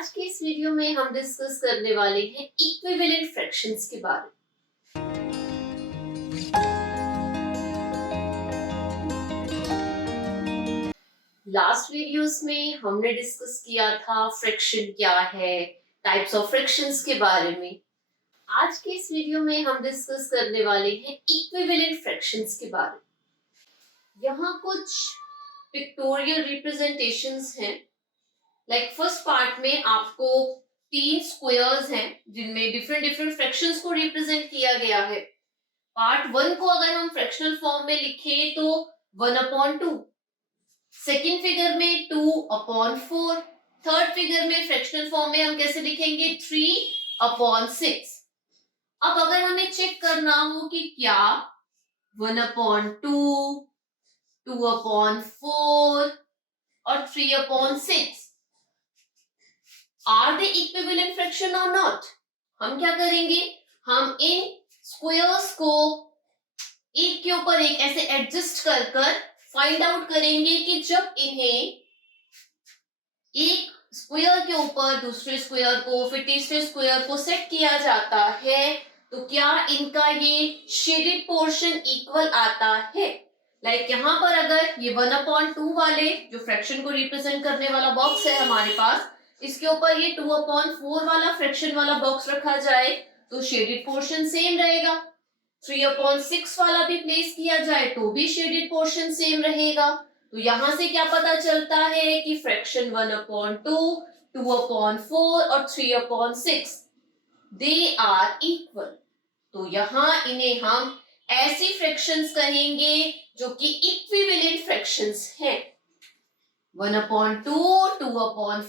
आज के इस वीडियो में हम डिस्कस करने वाले हैं इक्विवेलेंट फ्रैक्शंस के बारे में। लास्ट वीडियोस में हमने डिस्कस किया था फ्रैक्शन क्या है, टाइप्स ऑफ फ्रैक्शंस के बारे में। आज के इस वीडियो में हम डिस्कस करने वाले हैं इक्विवेलेंट फ्रैक्शंस के बारे में। यहाँ कुछ पिक्टोरियल रिप्रेजेंटेशंस हैं। लाइक फर्स्ट पार्ट में आपको 3 स्क्वायर्स हैं जिनमें डिफरेंट डिफरेंट फ्रैक्शंस को रिप्रेजेंट किया गया है। पार्ट 1 को अगर हम फ्रैक्शनल फॉर्म में लिखें तो 1/2, सेकेंड फिगर में 2/4, थर्ड फिगर में फ्रैक्शनल फॉर्म में हम कैसे लिखेंगे 3/6। अब अगर हमें चेक करना हो कि क्या 1/2, 2/4 और 3/6 आर दे इक्विवेलेंट फ्रैक्शन और नॉट, हम क्या करेंगे, हम इन स्क्वायर्स को एक के ऊपर एक ऐसे एडजस्ट कर कर फाइंड आउट करेंगे कि जब इन्हें एक स्क्वायर के ऊपर दूसरे स्क्वायर को फिर तीसरे स्क्वायर को सेट किया जाता है तो क्या इनका ये शेडेड पोर्शन इक्वल आता है। लाइक यहाँ पर अगर ये 1/2 वाले जो फ्रैक्शन को रिप्रेजेंट करने वाला बॉक्स है हमारे पास, इसके ऊपर ये 2/4 वाला फ्रैक्शन वाला बॉक्स रखा जाए तो शेडेड पोर्शन सेम रहेगा। 3/6 वाला भी प्लेस किया जाए तो भी शेडेड पोर्शन सेम रहेगा। तो यहां से क्या पता चलता है कि फ्रैक्शन 1/2, 2/4 और 3/6 दे आर इक्वल। तो यहाँ इन्हें हम ऐसी फ्रैक्शंस कहेंगे जो कि इक्विवेलेंट फ्रैक्शंस हैं। 1/2, 2/4,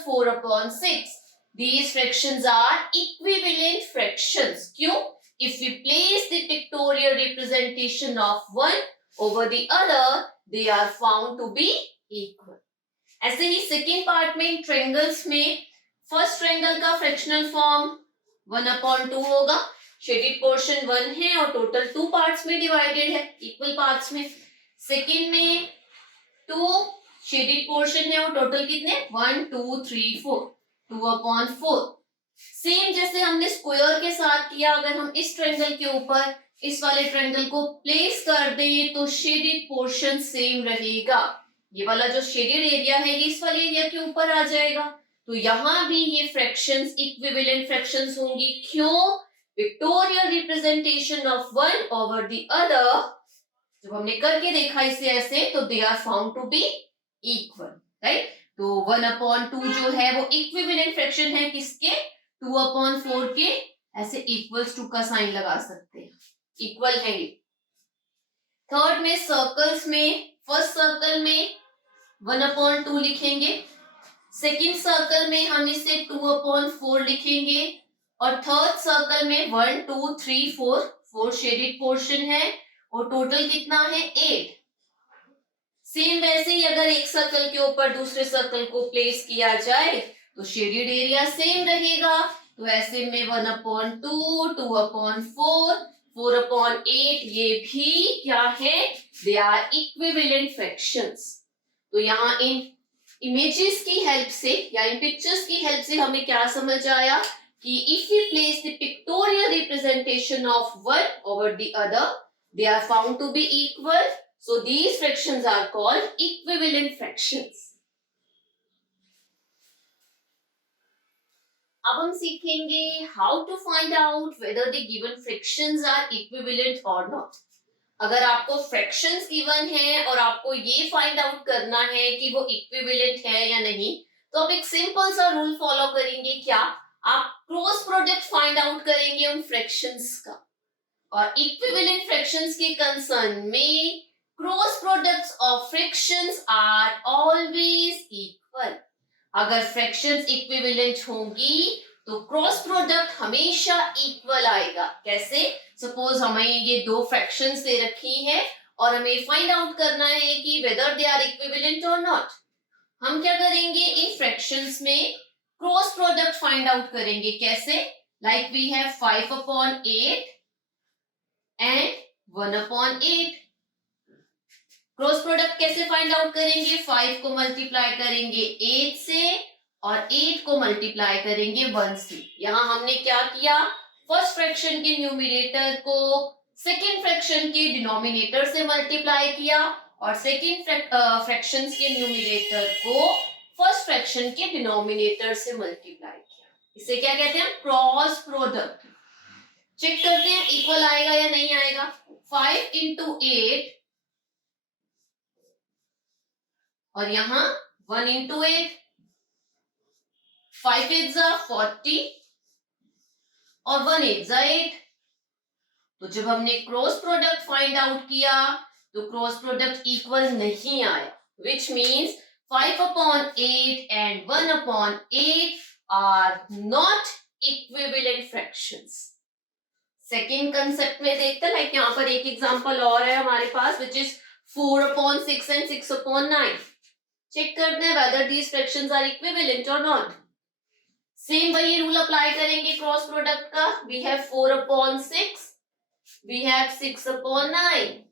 4/6 these fractions are equivalent fractions. क्यों? If we place the pictorial representation of one over the other, they are found to be equal. ऐसे ही सेकेंड पार्ट में ट्रायंगल्स में फर्स्ट ट्रायंगल का फ्रैक्शनल फॉर्म 1/2 होगा, shaded portion 1 है और total 2 parts में divided है, इक्वल पार्ट्स में। सेकेंड में 2 शेडेड पोर्शन है और टोटल कितने 1 2 3 4, 2/4। सेम जैसे हमने स्क्वायर के साथ किया, अगर हम इस ट्रायंगल के ऊपर इस वाले ट्रायंगल को प्लेस कर दें तो शेडेड पोर्शन सेम रहेगा। ये वाला जो शेडेड एरिया है ये इस वाले एरिया के ऊपर आ जाएगा। तो यहाँ भी ये फ्रैक्शंस इक्विवेलेंट फ्रैक्शंस होंगी। क्यों? Pictorial representation of one over the other, जब हमने करके देखा इसे ऐसे तो they are found to be equal, right. तो 1/2 जो है वो इक्विवेलेंट फ्रैक्शन है किसके, 2/4 के। ऐसे इक्वल्स टू का साइन लगा सकते हैं, इक्वल है ये। थर्ड में सर्कल्स में फर्स्ट सर्कल में 1/2 लिखेंगे, सेकेंड सर्कल में हम इसे 2/4 लिखेंगे और थर्ड सर्कल में 1 2 3 4 4 शेडेड पोर्शन है और टोटल कितना है 8। सेम वैसे ही अगर एक सर्कल के ऊपर दूसरे सर्कल को प्लेस किया जाए तो शेडेड एरिया सेम रहेगा। तो ऐसे में 1/2, 2/4, 4/8 ये भी क्या है, दे आर इक्विवेलेंट फ्रैक्शंस। तो यहाँ इन इमेजेस की हेल्प से या इन पिक्चर्स की हेल्प से हमें क्या समझ आया कि if we place the pictorial representation of one over the other they are found to be equal, so these fractions are called equivalent fractions. अब हम सीखेंगे how to find out whether the given fractions are equivalent or not. अगर आपको fractions given है और आपको ये find out करना है कि वो equivalent है या नहीं, तो आप एक सिंपल सा रूल फॉलो करेंगे। क्या? आप क्रॉस प्रोडक्ट फाइंड आउट करेंगे उन फ्रैक्शंस का, और इक्विवेलेंट फ्रैक्शंस के कंसर्न में cross products of fractions are always equal. अगर फ्रैक्शंस इक्विवेलेंट होंगी तो क्रॉस प्रोडक्ट हमेशा इक्वल आएगा। कैसे? सपोज हमें ये 2 फ्रैक्शंस दे रखी हैं और हमें फाइंड आउट करना है कि वेदर दे आर इक्विवेलेंट और नॉट। हम क्या करेंगे, इन फ्रैक्शंस में क्रॉस प्रोडक्ट फाइंड आउट करेंगे। कैसे? Like we have 5/8 and 1/8। Cross product कैसे फाइंड आउट करेंगे, 5 को मल्टीप्लाई करेंगे 8 से और 8 को मल्टीप्लाई करेंगे 1 से। यहां हमने क्या किया, फर्स्ट फ्रैक्शन के न्यूमरेटर को सेकेंड फ्रैक्शन के डिनोमिनेटर से मल्टीप्लाई किया और सेकेंड फ्रैक्शंस के न्यूमरेटर को फर्स्ट फ्रैक्शन के डिनोमिनेटर से मल्टीप्लाई किया। इसे क्या कहते हैं, क्रॉस प्रोडक्ट। चेक करते हैं इक्वल आएगा या नहीं आएगा। 5 इंटू 8 और यहां 1 इंटू 8, 5 8 जा 40 और 1 8 जा 8। तो जब हमने क्रॉस प्रोडक्ट फाइंड आउट किया तो क्रॉस प्रोडक्ट इक्वल नहीं आया, which means 5/8 and 1/8 are not equivalent fractions। Second concept में देखते हैं, लाइक यहाँ पर एक एग्जांपल और है हमारे पास, विच इज 4/6 and 6/9। चेक करते हैं whether these fractions are equivalent or not। Same वही रूल अप्लाई करेंगे क्रॉस प्रोडक्ट का। we have 4/6, we have 6/9।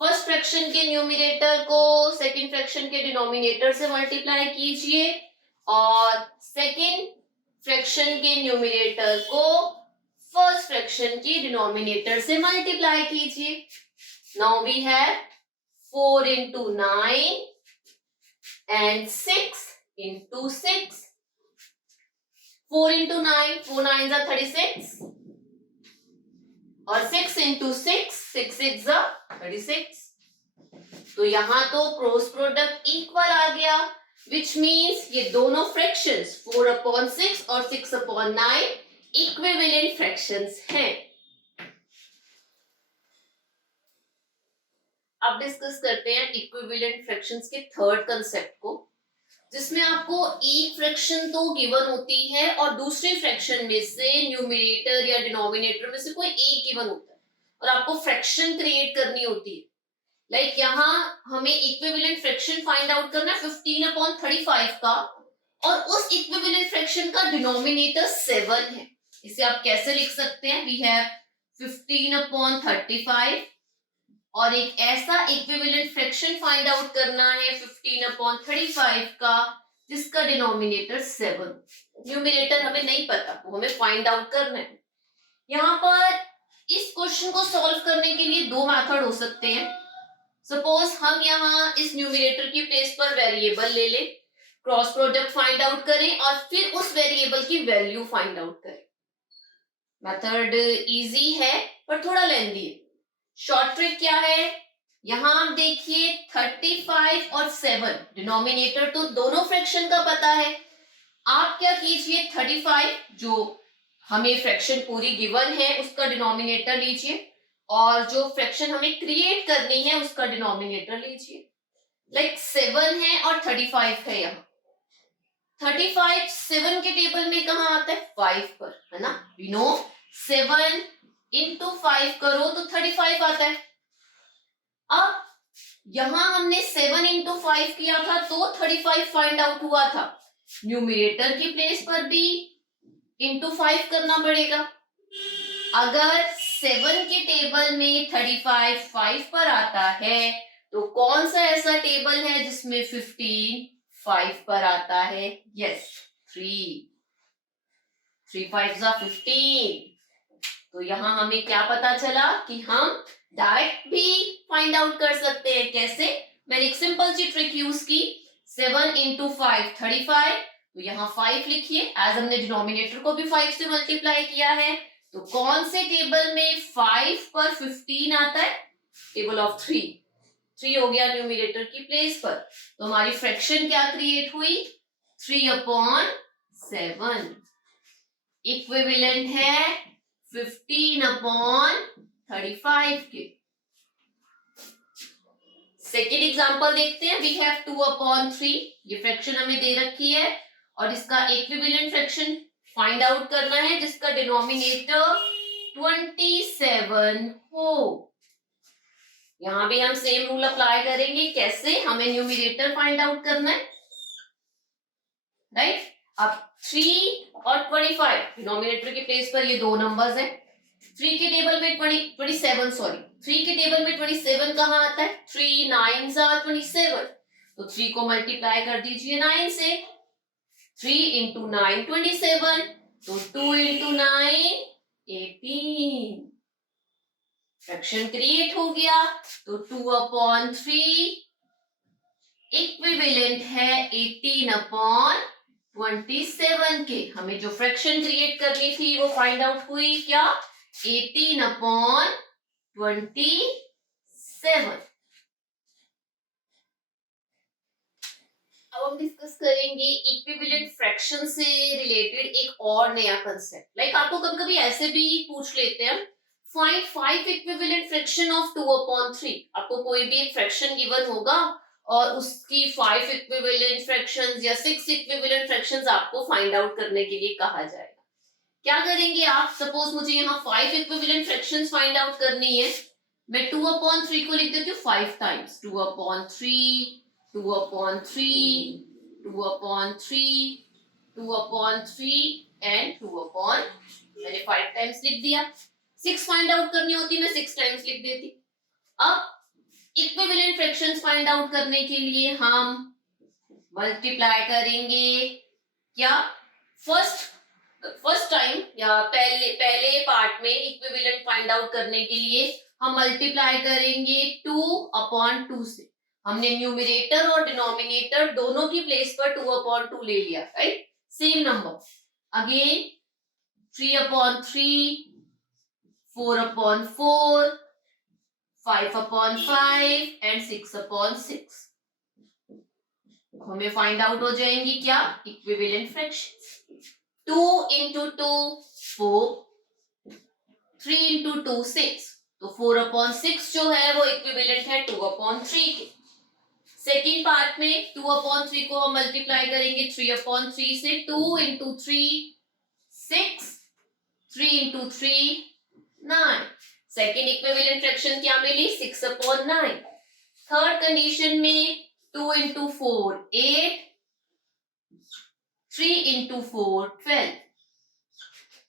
First fraction के न्यूमरेटर को सेकेंड फ्रैक्शन के डिनोमिनेटर से मल्टीप्लाई कीजिए और सेकेंड फ्रैक्शन के न्यूमरेटर को फर्स्ट फ्रैक्शन के डिनोमिनेटर से मल्टीप्लाई कीजिए। Now we have 4 into 9 and 6 into 6। 4 into 9, 4 9s are 36 और 6 into 6, 6 6s are 36। तो यहां तो क्रॉस प्रोडक्ट इक्वल आ गया, विच मीन्स ये दोनों फ्रैक्शंस 4/6 और 6/9 इक्विवेलेंट फ्रैक्शंस हैं। अब डिस्कस करते हैं इक्विवेलेंट फ्रैक्शंस के थर्ड कंसेप्ट को, जिसमें आपको एक फ्रैक्शन तो गिवन होती है और दूसरे फ्रैक्शन में से न्यूमरेटर या डिनोमिनेटर में से कोई एक गिवन होता है और आपको फ्रैक्शन क्रिएट करनी होती है। लाइक यहाँ हमें इक्विवेलेंट फ्रैक्शन फाइंड आउट करना है 15/35 का, और उस इक्विवेलेंट फ्रैक्शन का डिनोमिनेटर 7 है। इसे आप कैसे लिख सकते हैं, वी हैव 15/35 और एक ऐसा इक्विवेलेंट फ्रैक्शन फाइंड आउट करना है 15/35 का जिसका डिनोमिनेटर 7। न्यूमरेटर हमें नहीं पता, वो हमें फाइंड आउट करना है। यहाँ पर इस क्वेश्चन को सॉल्व करने के लिए दो मेथड हो सकते हैं। सपोज हम यहाँ इस न्यूमरेटर की प्लेस पर वेरिएबल ले लें, क्रॉस प्रोडक्ट फाइंड आउट करें और फिर उस वेरिएबल की वैल्यू फाइंड आउट करें। मेथड इजी है पर थोड़ा लेंथी है। शॉर्ट ट्रिक क्या है, यहां आप देखिए 35 और 7 डिनोमिनेटर तो दोनों फ्रैक्शन का पता है। आप क्या कीजिए, 35 जो हमें फ्रैक्शन पूरी गिवन है उसका डिनोमिनेटर लीजिए और जो फ्रैक्शन हमें क्रिएट करनी है उसका डिनोमिनेटर लीजिए। लाइक 7 है और 35 है। यहाँ 35 7 के टेबल में कहाँ आता है, 5 पर, है ना। वी नो 7 into 5 करो तो 35 आता है। अब यहां हमने 7 into 5 किया था तो 35 फाइंड आउट हुआ था। न्यूमरेटर की प्लेस पर भी into 5 करना पड़ेगा। अगर 7 के टेबल में 35 5 पर आता है तो कौन सा ऐसा टेबल है जिसमें 15 5 पर आता है, यस 3 5s are 15। तो यहां हमें क्या पता चला कि हम डायरेक्ट भी फाइंड आउट कर सकते हैं। कैसे, मैंने एक सिंपल सी ट्रिक यूज की, 7 into 5 35, तो यहाँ 5 लिखिए, एज हमने डिनोमिनेटर को भी 5 से मल्टीप्लाई किया है तो कौन से टेबल में 5 पर 15 आता है, टेबल ऑफ 3 हो गया न्यूमरेटर की प्लेस पर। तो हमारी फ्रैक्शन क्या क्रिएट हुई, 3/7 इक्विवेलेंट है 15/35 के। सेकेंड एग्जांपल देखते हैं, वी हैव 2/3। ये फ्रैक्शन हमें दे रखी है और इसका इक्विवेलेंट फ्रैक्शन फाइंड आउट करना है जिसका डिनोमिनेटर 27 हो। यहां भी हम सेम रूल अप्लाई करेंगे। कैसे, हमें न्यूमरेटर फाइंड आउट करना है, राइट। अब 3 और 25 डिनोमिनेटर के प्लेस पर ये दो नंबर्स हैं। 3 के टेबल में 3 के टेबल में 27 कहाँ आता है, 3 9s are 27, तो 3 को मल्टीप्लाई कर दीजिए 9 से। 3 into 9 27, तो 2 into 9 18। फ्रैक्शन क्रिएट हो गया, तो 2/3 इक्विवेलेंट है 18/27 के। हमें जो फ्रैक्शन क्रिएट करनी थी वो फाइंड आउट हुई क्या? 18/27। अब हम डिस्कस करेंगे इक्विवेलेंट फ्रैक्शन से रिलेटेड एक और नया कंसेप्ट। लाइक आपको कभी कभी ऐसे भी पूछ लेते हैं, फाइंड 5 इक्विवेलेंट फ्रैक्शन ऑफ 2/3। आपको कोई भी एक फ्रैक्शन गिवन होगा और उसकी 5 इक्विवेलेंट फ्रैक्शंस या 6 इक्विवेलेंट फ्रैक्शंस आपको फाइंड आउट करने के लिए कहा जाएगा। क्या करेंगे आप? सपोज मुझे यहाँ 5 इक्विवेलेंट फ्रैक्शंस फाइंड आउट करनी है, मैं 2/3 को लिख देती हूँ 5 टाइम्स। 2/3, 2/3, 2/3, 2/3 एंड 2/, मैंने 5 टाइम्स लिख दिया। 6 फाइंड आउट करनी होती, मैं 6 टाइम्स लिख देती। अब इक्विवेलेंट फ्रैक्शंस फाइंड आउट करने के लिए हम मल्टीप्लाई करेंगे क्या? फर्स्ट टाइम या पहले पार्ट में इक्विवेलेंट फाइंड आउट करने के लिए हम मल्टीप्लाई करेंगे 2/2 से। हमने न्यूमरेटर और डिनोमिनेटर दोनों की प्लेस पर 2/2 ले लिया, right? Same number again 3/3, 4/4, 5/5 and 6/6। हमें फाइंड आउट हो जाएंगी क्या? Equivalent fractions. 2 into 2 4, 3 into 2 6, तो 4/6 जो है वो इक्विवेलेंट है 2/3 के। सेकेंड पार्ट में 2/3 को हम मल्टीप्लाई करेंगे 3/3 से। 2 into 3 6, 3 into 3 9। Second equivalent fraction क्या मिली? 6/9। थर्ड कंडीशन में 2 into 4 8, 3 into 4 12।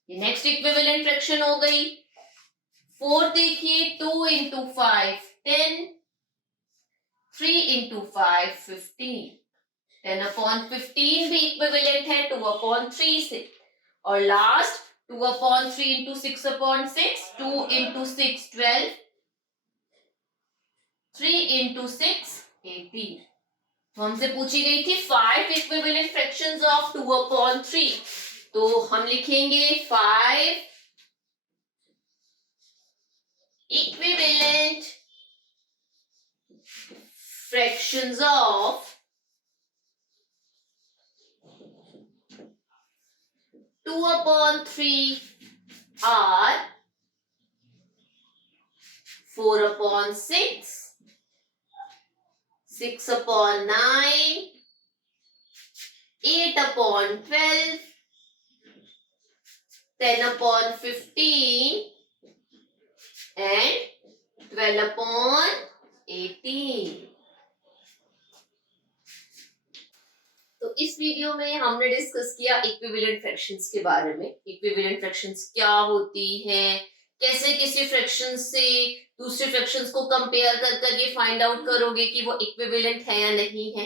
ये नेक्स्ट इक्विवेलेंट फ्रैक्शन हो गई। फोर्थ देखिए 2 into 5 10, 3 into 5 15। 10/15 भी इक्विवेलेंट है 2/3 से। और लास्ट 2/3 into 6/6, 2 into 6 12, 3 into 6 18। तो हमसे पूछी गई थी 5 इक्विवेलेंट फ्रैक्शंस ऑफ 2/3, तो हम लिखेंगे 5 equivalent fractions of 2/3 are 4/6, 6/9, 8/12, 10/15 and 12/18। तो इस वीडियो में हमने डिस्कस किया इक्विवेलेंट फ्रैक्शंस के बारे में। इक्विवेलेंट फ्रैक्शंस क्या होती हैं, कैसे किसी फ्रैक्शन से दूसरे फ्रैक्शंस को कंपेयर कर ये फाइंड आउट करोगे कि वो इक्विवेलेंट है या नहीं है।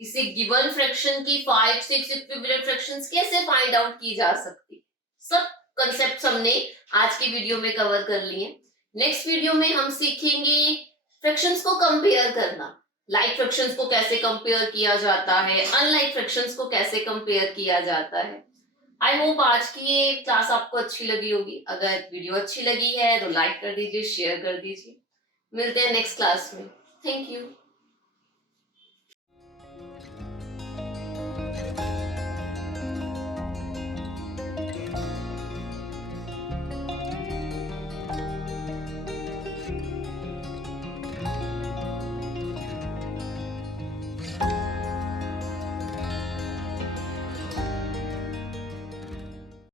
किसी गिवन फ्रैक्शन की 5-6 इक्विवेलेंट फ्रैक्शंस कैसे फाइंड आउट की जा सकती, सब कंसेप्ट हमने आज की वीडियो में कवर कर लिए। नेक्स्ट वीडियो में हम सीखेंगे फ्रैक्शंस को कंपेयर करना। लाइक फ्रैक्शंस को कैसे कंपेयर किया जाता है, अनलाइक फ्रैक्शंस को कैसे कंपेयर किया जाता है। आई होप आज की ये क्लास आपको अच्छी लगी होगी। अगर वीडियो अच्छी लगी है तो लाइक कर दीजिए, शेयर कर दीजिए। मिलते हैं नेक्स्ट क्लास में। Thank you.